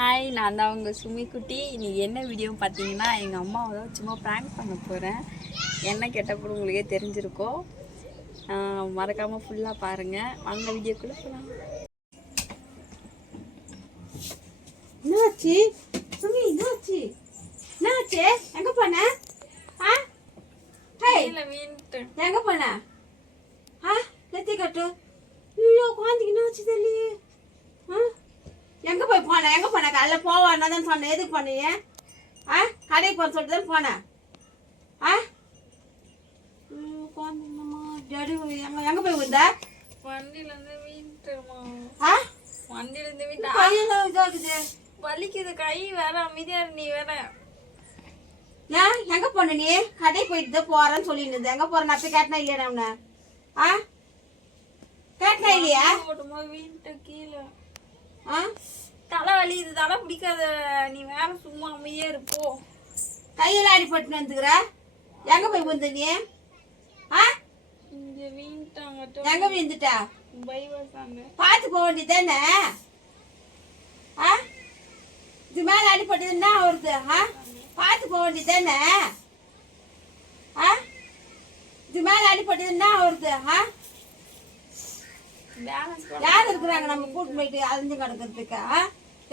Hi, நான் தான் உங்கள் சுமிக்குட்டி. இன்றைக்கி என்ன வீடியோ பார்த்தீங்கன்னா, எங்கள் அம்மாவை தான் சும்மா ப்ராங்க் பண்ண போகிறேன். என்ன கேட்டப்போ உங்களுக்கே தெரிஞ்சிருக்கோம். மறக்காமல் ஃபுல்லாக பாருங்கள். வாங்க வீடியோக்குள்ளே போகலாம். என்னாச்சு சுமி? என்னாச்சு? எங்கே போன? எங்கே போன? நெத்தி கட்டு. ஐயோ, குழந்தைக்கு என்னாச்சு தெரியலையே. எங்கே போய் போனேன்? எங்கே போனேன்? காலைல போவான்னா தான் சொன்னேன். எதுக்கு போனீங்க? கடைக்கு போன சொல்லிட்டு தான் போனேன். குழந்தைங்கம்மா டேடி எங்கே போய் வந்த? வண்டியிலேருந்து வீட்டு கையெல்லாம் இதாகுது, வலிக்குது. கை வேற அமைதியா நீ வேற. ஏன் எங்கே போன நீ? கடைக்கு போயிட்டு தான் போகிறேன்னு சொல்லிட்டு எங்கே போகிறேன்? அப்போ கேட்டனா இல்லையா? நான் கேட்டனா இல்லையா? வீட்டு கீழே தலை வலிக்குது. தலை பிடிக்காத நீ வேற. சும்மா அமைதியா இருப்போ. கையெல்லாம் அடிபட்டு வந்துக்கிற. எங்க போய் விழுந்த நீ? இங்க வீண்டாங்க. எங்க விழுந்துட்டா? பைவாசாங்க. பார்த்து போக வேண்டியதானே? இது மேல அடிபட்டதுன்னா அவருக்கு பார்த்து போக வேண்டியதானே? இது மேல அடிபட்டதுன்னா அவருக்கு யார் இருக்கிறாங்க நம்ம கூட்டு போயிட்டு அழிஞ்சு கிடக்கிறதுக்கு?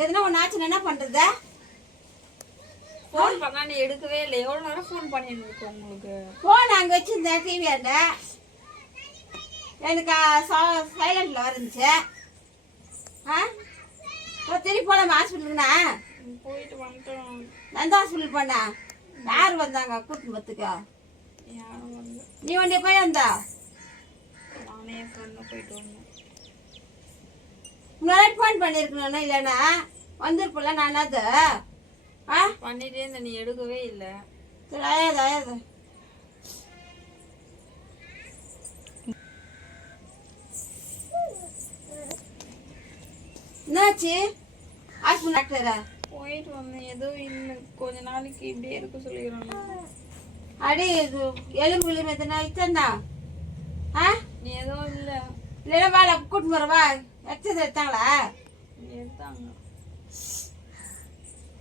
எதுனா ஒன்று ஆச்சுன்னா என்ன பண்றது? ஃபோன் பண்ணா நீ எடுக்கவே இல்லை. எவ்வளோ நேரம் ஃபோன் பண்ணிட்டு இருக்கோம் உங்களுக்கு? ஃபோன் அங்கே வச்சுருந்தேன் டிவியாண்ட. எனக்கு சைலண்டில் வந்துச்சு. திருப்பி போனோம் ஹாஸ்பிட்டலுக்குண்ணா. போயிட்டு வந்துட்டோம். எந்த ஹாஸ்பிட்டல் போனா? யார் வந்தாங்க கூட்டத்துக்கு? யாரும் வந்து. நீ வண்டியை போய் வந்தா? நானே என் ஃப்ரெண்டும் போயிட்டு வந்தேன். முன்னாடி ஃபோன் பண்ணியிருக்கணும். இல்லைண்ணா வந்துருப்பில்ல. நான் அது பண்ணிட்டே இருந்த, நீ எடுக்கவே இல்லை. சரி, ஆயாது என்னாச்சு? ஹாஸ்பிட்டல் டாக்டரா? போயிட்டு வந்தேன். எதுவும் இல்லை. கொஞ்ச நாளைக்கு இப்படியே இருக்க சொல்லிக்கிறாங்க. அடி இது எலும்பு கிளம்பி எத்தனை இத்தனா? நீ எதுவும் இல்லை. இல்லைன்னா வாழ கூட்டு போறவா? எக்ஸசைஸ் எடுத்தாங்களா? எடுத்தாங்க.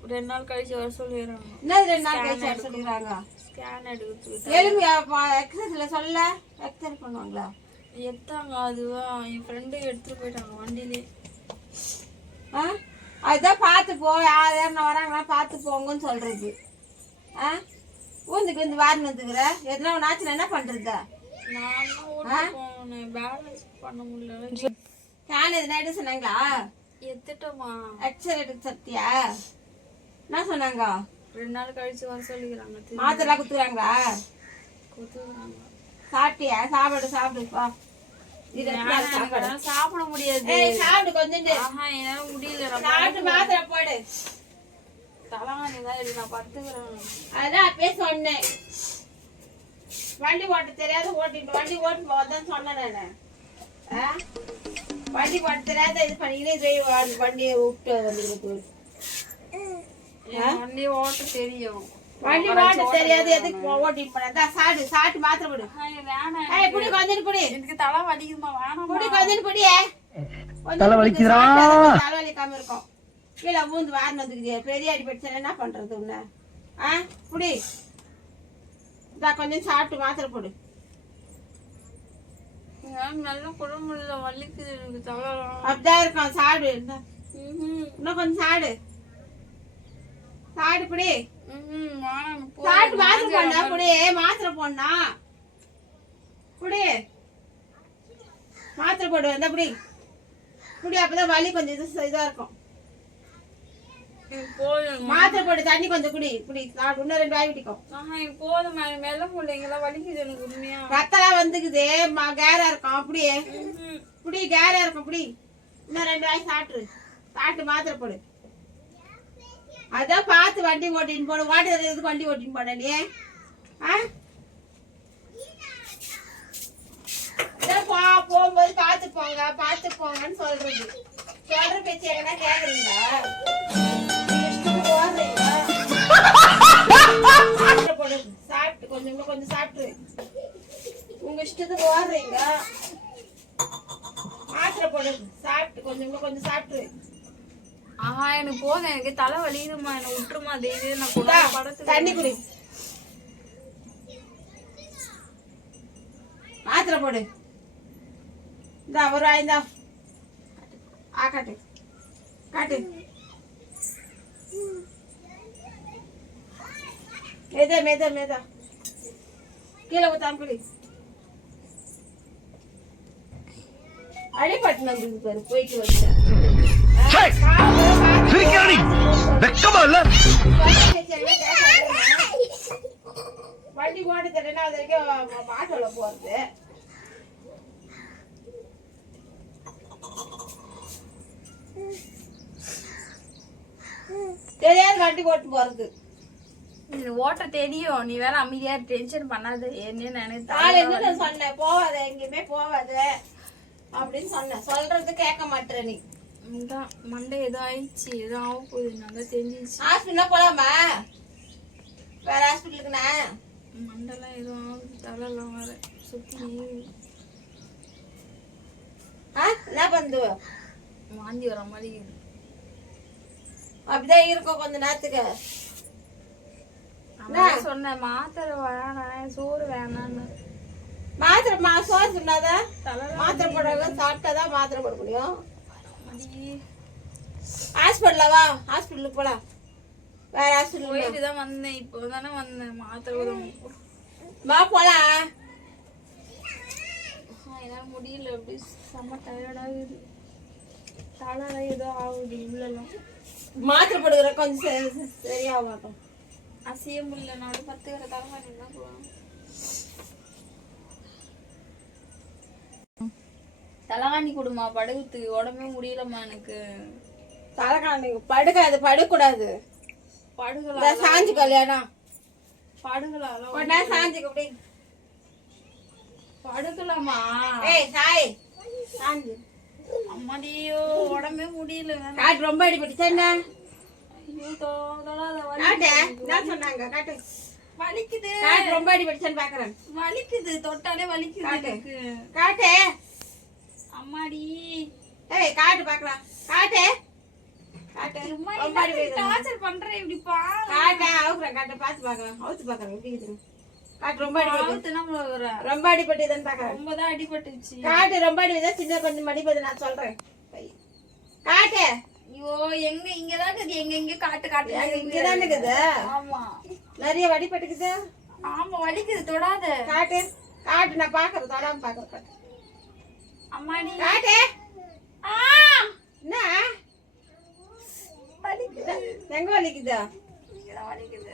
2 நாள் கழிச்சு வர சொல்லிடுறாங்க. என்ன 2 நாள் கழிச்சு வர சொல்லிடுறாங்க? ஸ்கேன் எடுக்கிறதுக்கு. எலும்பு எக்ஸசைஸ்ல சொல்ல எக்ஸசைஸ் பண்ணுவாங்களா? எடுத்தாங்க. அதுவா என் ஃப்ரெண்டு எடுத்துட்டு போயிட்டாங்க வண்டியிலே. அதுதான் பார்த்து போ. யார் யாருன்னா வராங்களா பார்த்து போங்கன்னு சொல்றது. ஊந்துக்கு வந்து வாரின்னு வந்துக்கிற. எதுனா ஒன்று ஆச்சுன்னா என்ன பண்றது? நான் பேலன்ஸ் பண்ண முடியல. ஸ்கேன் எதுனா எடுக்க சொன்னாங்களா? எடுத்துட்டோமா? எக்ஸ்ரே எடுக்க சத்தியா? என்ன சொன்னாங்க? 2 நாள் கழிச்சு வர சொல்லிக்கிறாங்க. மாத்திரை குத்துறாங்களா? குத்துறாங்க. சாப்பிட்டியா? சாப்பிடு வா. சாப்பிட முடியாது. சாப்பிடு கொஞ்சம். என்னால முடியல. சாப்பிட்டு மாத்திரை போடு. தலைவாணி தான் இருக்கு. நான் படுத்துக்கிறேன். அதான் அப்பயே சொன்னேன். வண்டி ஓட்ட தெரியாத ஓட்டிட்டு வண்டி ஓட்டு போதான் சொன்னேன் நான். வண்டி ஓட்ட தெரியாத இது பண்ணிக்கிட்டே வண்டியை விட்டு வந்துருக்கு. வண்டி ஓட்ட தெரியும். வண்டி ஓட்ட தெரியாது. எதுக்கு ஓட்டிட்டு போனா? சாப்பிட்டு மாத்திரை போடு. புடி கொஞ்சம் புடி. எனக்கு தலை வலிக்குதுமா. வேணாம். புடி கொஞ்சம் புடி. தலை வலிக்குதா? தலை வலிக்காம இருக்கும். கீழே பூந்து வாரின்னு வந்துக்குது. பெரிய அடி படிச்சா என்ன பண்றது உன்ன? புடி. கொஞ்சம் சாப்பிட்டு மாத்திரை போடு. நல்லா குழம்புல வலிக்குது எனக்கு தலை. அப்படிதான் இருக்கும். சாப்பிடு. இன்னும் கொஞ்சம் சாப்பிடு புடி. சாப்பிட்டு மாத்திரை போடா புடி. மாத்திரை போடா புடி. மாத்திரை போடு. அந்த புடி புடி. அப்பதான் வலி கொஞ்சம் இதா இருக்கும். மாத்திரை போடு. தண்ணி கொஞ்சம் குடி. புடி. இன்னும் 2 வாய் விட்டிக்கும். போதும். மேல பிள்ளைங்களா வலிக்குது எனக்கு உண்மையா. ரத்தெல்லாம் வந்துக்குது. கேரா இருக்கும். அப்படியே புடி. கேரா இருக்கும். புடி. இன்னும் 2 வாய் சாப்பிட்டு மாத்திரை போடு. அதான் பார்த்து வண்டி ஓட்டின்னு போன. ஓட்டுறதுக்கு வண்டி ஓட்டின்னு போன நீ. போகும்போது பார்த்து போங்கன்னு சொல்றது. சொல்ற பேச்சு எங்கன்னா கேக்குறீங்களா? சாப்பிட்டு கொஞ்சம் சாப்பிட்டு உங்க இஷ்டத்துக்கு ஓடுறீங்க. மாத்திரை போடு. சாப்பிட்டு கொஞ்சம் சாப்பிட்டு எனக்கு போதும், எனக்கு தலை வலிக்குதுமா, என்ன விட்டுருமா தேவி, நான் கொண்டாந்து படத்துக்கு தண்ணி குடி. மாத்திரை போடு. இந்தா ஒரு வாய்ந்தா. காட்டு காட்டு. மேதா மேதா மேதா. கீழே ஊத்தாம குடி. அடிபட்டு நம்புது பாரு, போயிட்டு வந்து வண்டி ஓடி தரேன்னா அது வரைக்கும் ஆட்டோல போறது. தெரியாது வண்டி ஓட்டு போறது. ஓட்ட தெரியும், நீ வேற அமைதியா டென்ஷன் பண்ணாத. என்ன காலையில நான் சொன்னேன் போவாத, எங்கேயுமே போவாத அப்படின்னு சொன்னேன். சொல்றது கேட்க மாட்டேற நீ. மண்டை ஏதோ ஆயிடுச்சு, ஏதோ ஆக போகுது, நல்லா தெரிஞ்சிச்சு. ஹாஸ்பிட்டல் போலாமா? வேற ஹாஸ்பிட்டலுக்குண்ணா? மண்டெல்லாம் ஏதோ ஆகுது, தலைலாம் வேற சுத்தி என்ன பண்ணுது? வாந்தி வர மாதிரி இருக்கு. அப்படிதான் இருக்கும் கொஞ்ச நேரத்துக்கு. நான் சொன்னேன் மாத்திரை வேணாம், சோறு வேணான்னு. மாத்திரை சோறு சொன்னாதான் மாத்திரை போடுறது, சாப்பிட்டாதான் மாத்திரை போட முடியும். ஹாஸ்பிட்டல்ல வா, ஹாஸ்பிட்டலுக்கு போலாம். வேற ஹாஸ்பிட்டல் போயிட்டு தான் வந்தேன், இப்போ தானே வந்தேன். மாத்திரை வா போலாம். என்னால முடியல, அப்படி செம்ம டயர்டாகுது. தலை ஏதோ ஆகுது உள்ளலாம். மாத்திரை போடுகிற கொஞ்சம் சரியாகும். அசைய முடியல, நான் 10 வர தலைமாரி தான் போவேன். தலைகாணி கொடுமா, படுக்கிறதுக்கு உடம்பே முடியலம்மா எனக்கு. தலைகாணி படுக்காது, படுக்கூடாது. படுகலாம் சாஞ்சி கல்யாணம் படுகலாம் சாஞ்சிக்கு அப்படி படுக்கலாமா? ஏய் சாய் சாஞ்சி. அம்மாடியோ உடம்பே முடியல. காட்டு ரொம்ப அடிபட்டுச்சு. என்ன சொன்னாங்க? காட்டு வலிக்குது. காட்டு ரொம்ப அடிபட்டுச்சுன்னு பாக்குறேன். வலிக்குது, தொட்டாலே வலிக்குது எனக்கு. காட்டு அம்மாடி. ஏய் காட்டு பாக்கலாம். காட்டு காட்டு ரொம்ப அடிபட்டு டார்ச்சர் பண்றேன் இப்படி பா. காட்டு அவுக்குறேன். காட்டு பாத்து பாக்கலாம். அவுத்து பாக்குறேன் எப்படி இருக்குது. காட்டு ரொம்ப அடிபட்டு ரொம்ப அடிபட்டுதுன்னு பாக்குறேன். ரொம்ப தான் அடிபட்டுச்சு. காட்டு ரொம்ப அடிபட்டு சின்ன கொஞ்சம் அடிபட்டு நான் சொல்றேன். காட்டு. ஐயோ எங்க இங்கதான் இருக்குது, எங்க எங்க காட்டு காட்டு இங்கதான் இருக்குது. ஆமா நிறைய வடிபட்டுக்குது. ஆமா வலிக்குது, தொடாத. காட்டு காட்டு நான் பாக்குறேன், தொடாம பாக்குறேன். காட்டு அம்மாடி. காட்டு. என்ன வலிக்குது, எங்க வலிக்குதா? இங்கதான் வலிக்குது.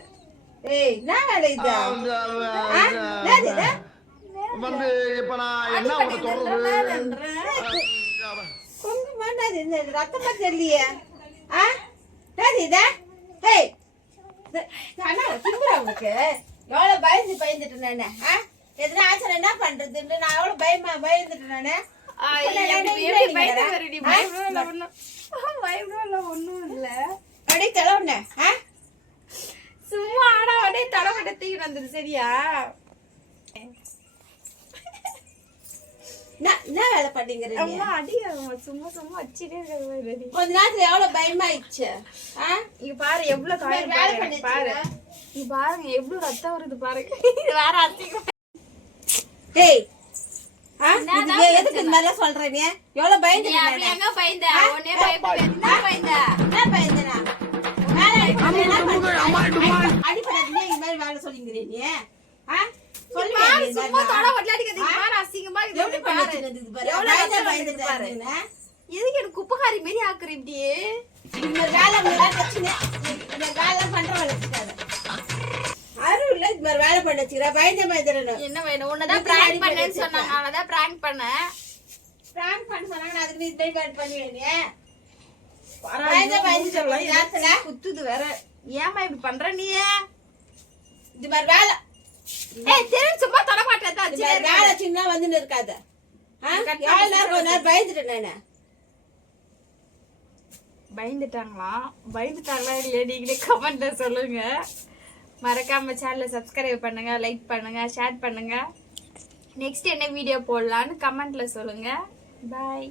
ஏய் என்ன வலிக்குதா? வந்து இப்ப நான் என்ன உனக்கு சொல்றது? கொஞ்சம் பண்ணாது, இந்த ரத்தமா தெரியலையே. தெரியுதா? ஹேய் உனக்கு எவ்வளவு பயந்துட்டு நானு. எதுனா ஆச்சரியம் என்ன பண்றதுன்னு நான் எவ்வளவு பயந்துட்டு நானு. ஒண்ணும் இல்ல, அப்படியே தலைவண்ண சும்மா ஆனா அப்படியே தலைவட்ட தீ வந்தது. சரியா? என்ன வேலை பண்ணீங்க? சும்மா சும்மா வச்சுட்டே இருக்க. கொஞ்ச நேரத்துல எவ்வளவு பயமாயிடுச்சு. இங்க பாரு எவ்வளவு காயம் வேலை பாரு. பண்ணி இங்க பாருங்க எவ்வளவு ரத்தம் வருது பாருங்க. வேற அசிங்கம். டேய் எதுக்கு இந்த மாதிரிலாம் சொல்றீங்க? எவ்வளவு பயந்து எங்க பயந்த? உடனே பயப்பட பயந்த பயந்தனா அடிப்படை இந்த மாதிரி வேலை சொல்லிங்கிறீங்க. சும்மா தொட வட்டலாடிக்கிறது பாரு, அசிங்கமா இருக்கு. எப்படி பண்ணது பாரு. எவ்வளவு பயந்துட்டு பாருங்க. எதுக்கு எனக்கு குப்பைக்காரி மாரி ஆக்குற இப்படியே? இந்த வேலை பிரச்சனை, இந்த வேலை பண்றவங்க அருள் இல்ல. இந்த மாதிரி வேலை பண்ண வச்சுக்கிறேன். பயந்துடணும். என்ன வேணும்? உன்னதான் பிராங்க் பண்ணேன்னு சொன்னாங்க, அவனதான் பிராங்க் பண்ணேன். பிராங்க் பண்ண சொன்னாங்க, அதுக்கு நீ இது மாதிரி பண்ணுவீங்க. குத்துது வேற. ஏமா இப்படி பண்ற நீ? இது மாதிரி வேலை சும்மா தொட மாட்டேன். வேலை சின்ன வந்து இருக்காது. பயந்துட்டேன் நானு. பயந்துட்டாங்களா இல்லையா நீங்களே கமெண்ட்ல சொல்லுங்க. மறக்காம சேனலை சப்ஸ்கிரைப் பண்ணுங்க, லைக் பண்ணுங்க, ஷேர் பண்ணுங்க. நெக்ஸ்ட் என்ன வீடியோ போடலான்னு கமெண்ட்ல சொல்லுங்க. பாய்.